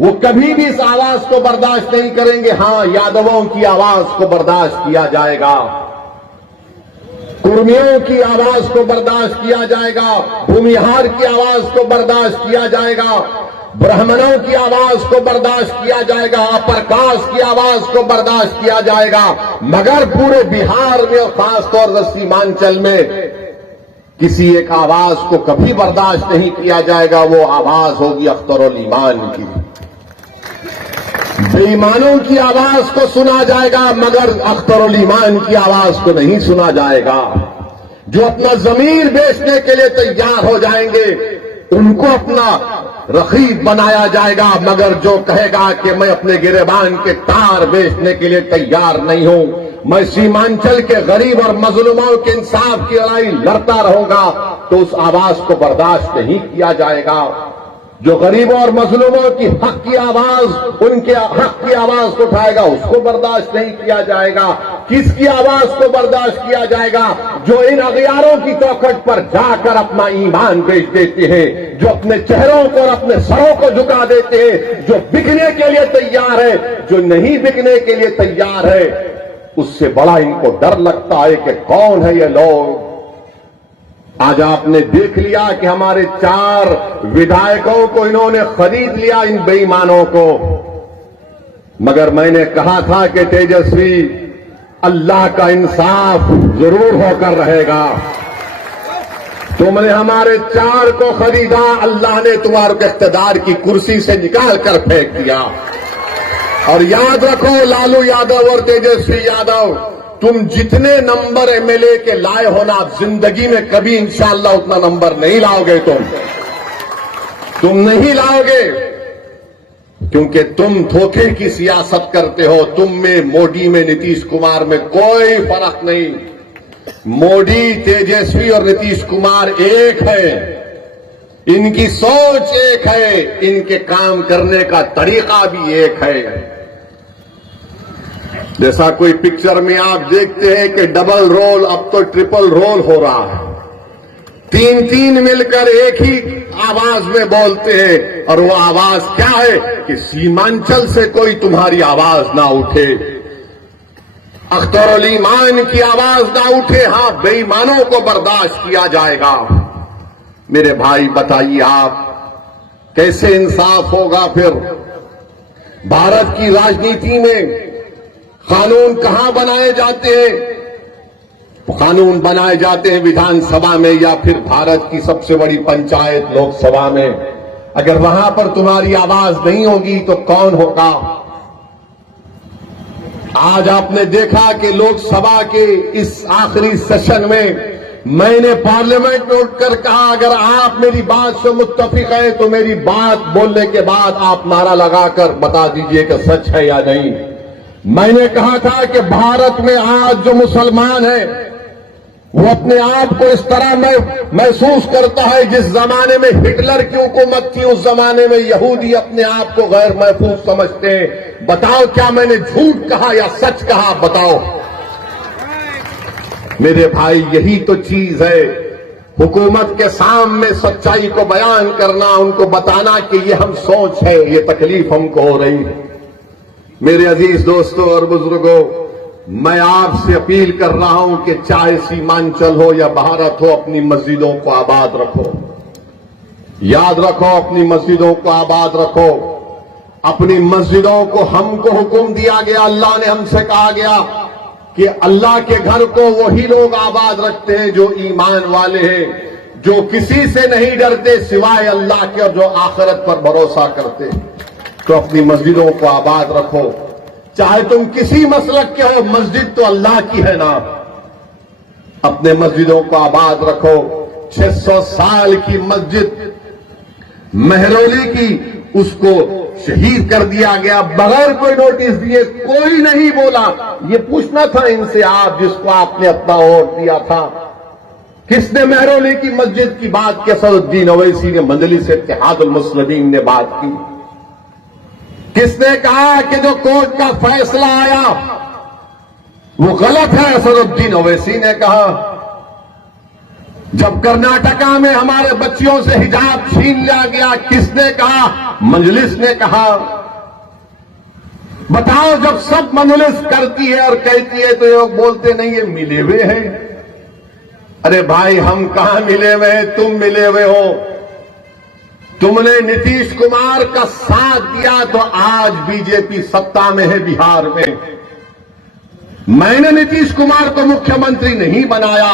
वो कभी भी इस आवाज को बर्दाश्त नहीं करेंगे। हां, यादवों की आवाज को बर्दाश्त किया जाएगा, कुर्मियों की आवाज को बर्दाश्त किया जाएगा, भूमिहार की आवाज को बर्दाश्त किया जाएगा, ब्राह्मणों की आवाज को बर्दाश्त किया जाएगा, प्रकाश की आवाज को बर्दाश्त किया जाएगा। मगर पूरे बिहार में और खासतौर से सीमांचल में किसी एक आवाज को कभी बर्दाश्त नहीं किया जाएगा। वो आवाज होगी अख्तरुल ईमान की। बेईमानों की आवाज को सुना जाएगा, मगर अख्तरुल ईमान की आवाज को नहीं सुना जाएगा। जो अपना जमीर बेचने के लिए तैयार हो जाएंगे, उनको अपना रखीब बनाया जाएगा। मगर जो कहेगा कि मैं अपने गिरेबान के तार बेचने के लिए तैयार नहीं हूं, मैं सीमांचल के गरीब और मजलूमों के इंसाफ की लड़ाई लड़ता रहूंगा, तो उस आवाज को बर्दाश्त नहीं किया जाएगा। जो गरीबों और मजलूमों की हक की आवाज, उनके हक की आवाज को उठाएगा, उसको बर्दाश्त नहीं किया जाएगा। किसकी आवाज को बर्दाश्त किया जाएगा? जो इन अगियारों की चौखट पर जाकर अपना ईमान बेच देते हैं, जो अपने चेहरों को और अपने सरों को झुका देते हैं, जो बिकने के लिए तैयार है, जो नहीं बिकने के लिए तैयार है, उससे बड़ा इनको डर लगता है कि कौन है ये लोग। आज आपने देख लिया कि हमारे 4 विधायकों को इन्होंने खरीद लिया, इन बेईमानों को। मगर मैंने कहा था कि तेजस्वी, अल्लाह का इंसाफ जरूर होकर रहेगा। तुमने हमारे 4 को खरीदा, अल्लाह ने तुम्हारे को इख्तिदार की कुर्सी से निकाल कर फेंक दिया। और याद रखो, लालू यादव और तेजस्वी यादव, तुम जितने नंबर एमएलए के लाए हो ना, आप जिंदगी में कभी इंशाअल्लाह उतना नंबर नहीं लाओगे। तुम नहीं लाओगे, क्योंकि तुम धोखे की सियासत करते हो। तुम में, मोदी में, नीतीश कुमार में कोई फर्क नहीं। मोदी, तेजस्वी और नीतीश कुमार एक है। इनकी सोच एक है, इनके काम करने का तरीका भी एक है। जैसा कोई पिक्चर में आप देखते हैं कि डबल रोल, अब तो ट्रिपल रोल हो रहा है। 3 मिलकर एक ही आवाज में बोलते हैं, और वो आवाज क्या है कि सीमांचल से कोई तुम्हारी आवाज ना उठे, अख्तरुल ईमान की आवाज ना उठे। हां, बेईमानों को बर्दाश्त किया जाएगा। मेरे भाई बताइए, आप कैसे इंसाफ होगा फिर? भारत की राजनीति में कानून कहां बनाए जाते हैं? कानून बनाए जाते हैं विधानसभा में, या फिर भारत की सबसे बड़ी पंचायत लोकसभा में। अगर वहां पर तुम्हारी आवाज नहीं होगी तो कौन होगा? आज आपने देखा कि लोकसभा के इस आखिरी सेशन में मैंने पार्लियामेंट में उठकर कहा, अगर आप मेरी बात से मुत्तफिक हैं तो मेरी बात बोलने के बाद आप नारा लगाकर बता दीजिए कि सच है या नहीं। मैंने कहा था कि भारत में आज जो मुसलमान है, वो अपने आप को इस तरह महसूस करता है जिस जमाने में हिटलर की हुकूमत थी, उस जमाने में यहूदी अपने आप को गैर महफूज समझते हैं। बताओ, क्या मैंने झूठ कहा या सच कहा? बताओ मेरे भाई, यही तो चीज है। हुकूमत के सामने सच्चाई को बयान करना, उनको बताना कि ये हम सोच है, ये तकलीफ हमको हो रही है। मेरे अजीज दोस्तों और बुजुर्गों, मैं आपसे अपील कर रहा हूं कि चाहे सीमांचल हो या भारत हो, अपनी मस्जिदों को आबाद रखो। याद रखो, अपनी मस्जिदों को आबाद रखो। अपनी मस्जिदों को हमको हुक्म दिया गया, अल्लाह ने हमसे कहा गया कि अल्लाह के घर को वही लोग आबाद रखते हैं जो ईमान वाले हैं, जो किसी से नहीं डरते सिवाय अल्लाह के, और जो आखिरत पर भरोसा करते हैं। तो अपनी मस्जिदों को आबाद रखो। चाहे तुम किसी मसलक के हो, मस्जिद तो अल्लाह की है ना। अपने मस्जिदों को आबाद रखो। 600 साल की मस्जिद महरौली की, उसको शहीद कर दिया गया बगैर कोई नोटिस दिए। कोई नहीं बोला। ये पूछना था इनसे, आप जिसको आपने अपना वोट दिया था, किसने महरौली की मस्जिद की बात की? असदुद्दीन ओवैसी ने, मजलिस इत्तेहादुल मुस्लिमीन ने बात की। किसने कहा कि जो कोर्ट का फैसला आया वो गलत है? असदुद्दीन ओवैसी ने कहा। जब कर्नाटका में हमारे बच्चियों से हिजाब छीन लिया गया, किसने कहा? मजलिस ने कहा। बताओ, जब सब मजलिस करती है और कहती है तो ये लोग बोलते नहीं ये मिले हुए हैं। अरे भाई, हम कहां मिले हुए हैं? तुम मिले हुए हो। तुमने नीतीश कुमार का साथ दिया तो आज बीजेपी सत्ता में है बिहार में। मैंने नीतीश कुमार को मुख्यमंत्री नहीं बनाया,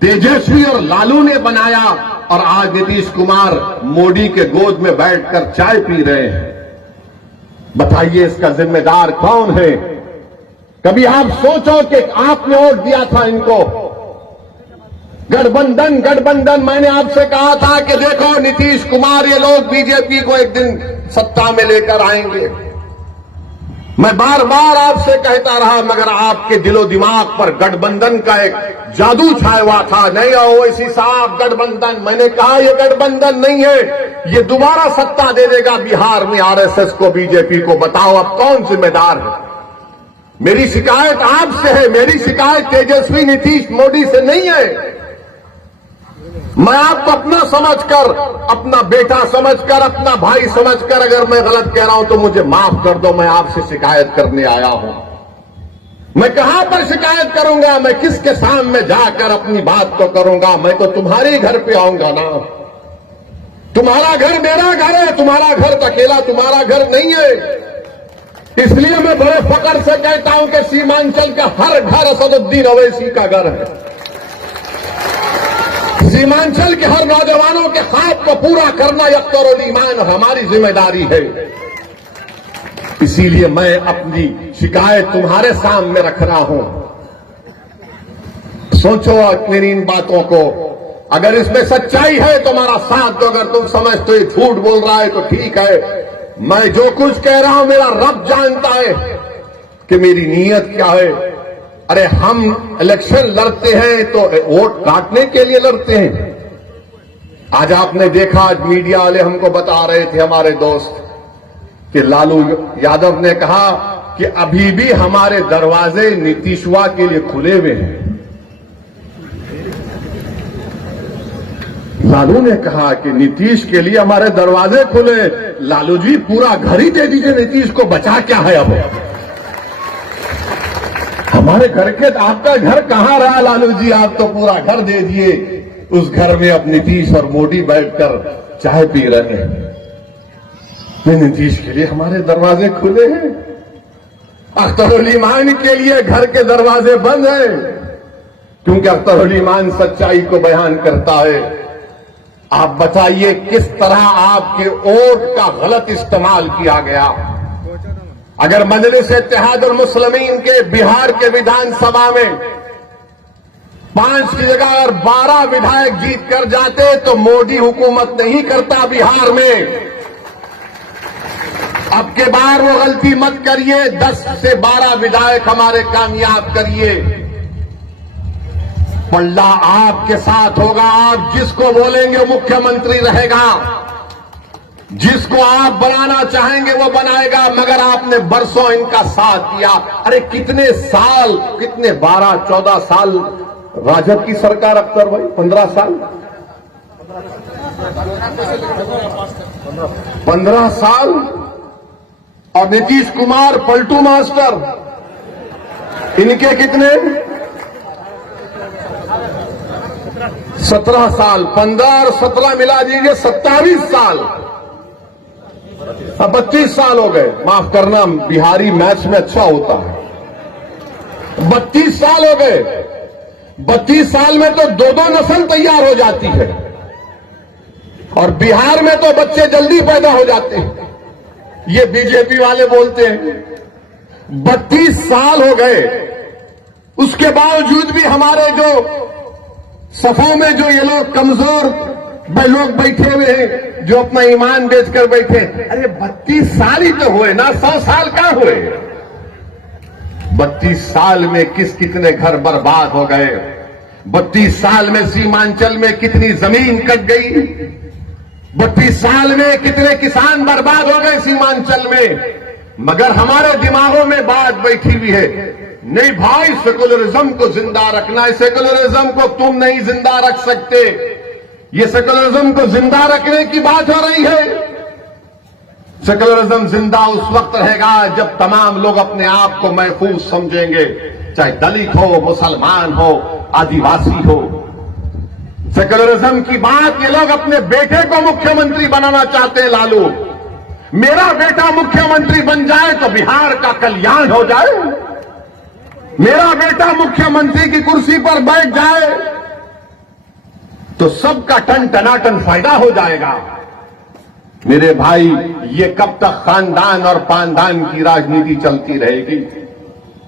तेजस्वी और लालू ने बनाया, और आज नीतीश कुमार मोदी के गोद में बैठकर चाय पी रहे हैं। बताइए, इसका जिम्मेदार कौन है? कभी आप सोचो कि आपने वोट दिया था इनको, गठबंधन। मैंने आपसे कहा था कि देखो नीतीश कुमार, ये लोग बीजेपी को एक दिन सत्ता में लेकर आएंगे। मैं बार बार आपसे कहता रहा, मगर आपके दिलो दिमाग पर गठबंधन का एक जादू छाया हुआ था। नहीं ओवैसी साहब, गठबंधन, मैंने कहा ये गठबंधन नहीं है, ये दोबारा सत्ता दे देगा बिहार में आरएसएस को, बीजेपी को। बताओ अब कौन जिम्मेदार है? मेरी शिकायत आपसे है, मेरी शिकायत तेजस्वी नीतीश मोदी से नहीं है। मैं आपको अपना समझकर, अपना बेटा समझकर, अपना भाई समझकर, अगर मैं गलत कह रहा हूं तो मुझे माफ कर दो। मैं आपसे शिकायत करने आया हूं। मैं कहां पर शिकायत करूंगा? मैं किसके सामने जाकर अपनी बात तो करूंगा? मैं तो तुम्हारे घर पे आऊंगा ना। तुम्हारा घर मेरा घर है, तुम्हारा घर अकेला तुम्हारा घर नहीं है। इसलिए मैं बड़े फक्र से कहता हूं कि सीमांचल का हर घर असदुद्दीन ओवैसी का घर है। सीमांचल के हर नौजवानों के ख्वाब को पूरा करना अख्तरुल ईमान हमारी जिम्मेदारी है। इसीलिए मैं अपनी शिकायत तुम्हारे सामने रख रहा हूं। सोचो मेरी इन बातों को, अगर इसमें सच्चाई है तो हमारा साथ दो, अगर तुम समझते हो ये झूठ बोल रहा है तो ठीक है। मैं जो कुछ कह रहा हूं मेरा रब जानता है कि मेरी नीयत क्या है। अरे हम इलेक्शन लड़ते हैं तो वोट काटने के लिए लड़ते हैं। आज आपने देखा, आज मीडिया वाले हमको बता रहे थे, हमारे दोस्त, कि लालू यादव ने कहा कि अभी भी हमारे दरवाजे नीतीशवा के लिए खुले हुए हैं। लालू ने कहा कि नीतीश के लिए हमारे दरवाजे खुले। लालू जी, पूरा घर ही दे दीजिए, नीतीश को बचा क्या है अब? हमारे घर के, आपका घर कहां रहा लालू जी? आप तो पूरा घर दे दिए। उस घर में अब नीतीश और मोदी बैठकर चाय पी रहे हैं। नीतीश के लिए हमारे दरवाजे खुले हैं, अख्तरुल ईमान के लिए घर के दरवाजे बंद हैं, क्योंकि अख्तरुल ईमान सच्चाई को बयान करता है। आप बताइए किस तरह आपके वोट का गलत इस्तेमाल किया गया। अगर मजलिस इत्तेहादुल मुस्लिमीन के बिहार के विधानसभा में 5 की जगह अगर 12 विधायक जीत कर जाते तो मोदी हुकूमत नहीं करता बिहार में। अब के बार वो गलती मत करिए, 10 से 12 विधायक हमारे कामयाब करिए। पल्ला आपके साथ होगा। आप जिसको बोलेंगे मुख्यमंत्री रहेगा, जिसको आप बनाना चाहेंगे वो बनाएगा। मगर आपने बरसों इनका साथ दिया। अरे कितने साल, कितने 12-14 साल राजद की सरकार, अख्तर भाई 15 साल, 15 साल, और नीतीश कुमार पलटू मास्टर, इनके कितने 17 साल, 15 और 17 मिला दीजिए 27 साल, अब 32 साल हो गए। माफ करना, बिहारी मैच में अच्छा होता है। 32 साल हो गए। 32 साल में तो 2-2 नस्ल तैयार हो जाती है, और बिहार में तो बच्चे जल्दी पैदा हो जाते हैं। ये बीजेपी वाले बोलते हैं 32 साल हो गए, उसके बावजूद भी हमारे जो सफों में जो ये लोग कमजोर लोग बैठे हुए हैं, जो अपना ईमान बेचकर बैठे। अरे 32 साल ही तो हुए ना, 100 साल कहां हुए? 32 साल में कितने घर बर्बाद हो गए। 32 साल में सीमांचल में कितनी जमीन कट गई। 32 साल में कितने किसान बर्बाद हो गए सीमांचल में। मगर हमारे दिमागों में बात बैठी हुई है, नहीं भाई सेकुलरिज्म को जिंदा रखना है, सेकुलरिज्म को तुम नहीं जिंदा रख सकते। ये सेकुलरिज्म को जिंदा रखने की बात हो रही है। सेकुलरिज्म जिंदा उस वक्त रहेगा जब तमाम लोग अपने आप को महफूज समझेंगे, चाहे दलित हो, मुसलमान हो, आदिवासी हो। सेकुलरिज्म की बात ये लोग अपने बेटे को मुख्यमंत्री बनाना चाहते हैं। लालू, मेरा बेटा मुख्यमंत्री बन जाए तो बिहार का कल्याण हो जाए, मेरा बेटा मुख्यमंत्री की कुर्सी पर बैठ जाए तो सबका टन टनाटन फायदा हो जाएगा। मेरे भाई, ये कब तक खानदान और पानदान की राजनीति चलती रहेगी,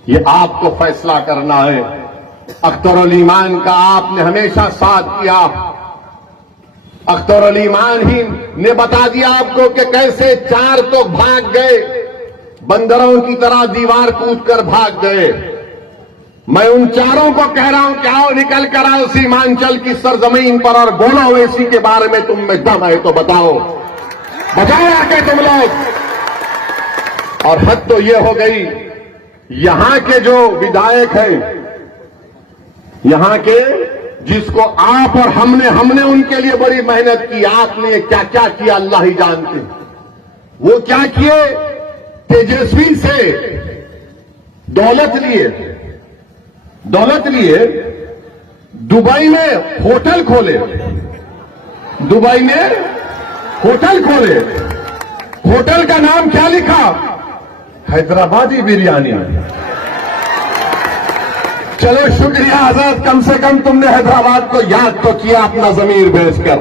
ये आपको फैसला करना है। अख्तर उल ईमान का आपने हमेशा साथ किया। अख्तर उल ईमान ही ने बता दिया आपको कि कैसे 4 तो भाग गए, बंदरों की तरह दीवार कूदकर भाग गए। मैं उन 4 को कह रहा हूं कि आओ निकल कर आओ सीमांचल की सरजमीन पर और बोलो ओवैसी के बारे में तुम में दम है तो बताओ आके तुम लोग। और हद तो ये हो गई, यहां के जो विधायक हैं, यहां के जिसको आप और हमने उनके लिए बड़ी मेहनत की, आपने क्या क्या किया अल्लाह ही जानते। वो क्या किए, तेजस्वी से दौलत लिए दुबई में होटल खोले, दुबई में होटल खोले। होटल का नाम क्या लिखा, हैदराबादी बिरयानी। चलो शुक्रिया आजाद, कम से कम तुमने हैदराबाद को याद तो किया अपना जमीर बेचकर।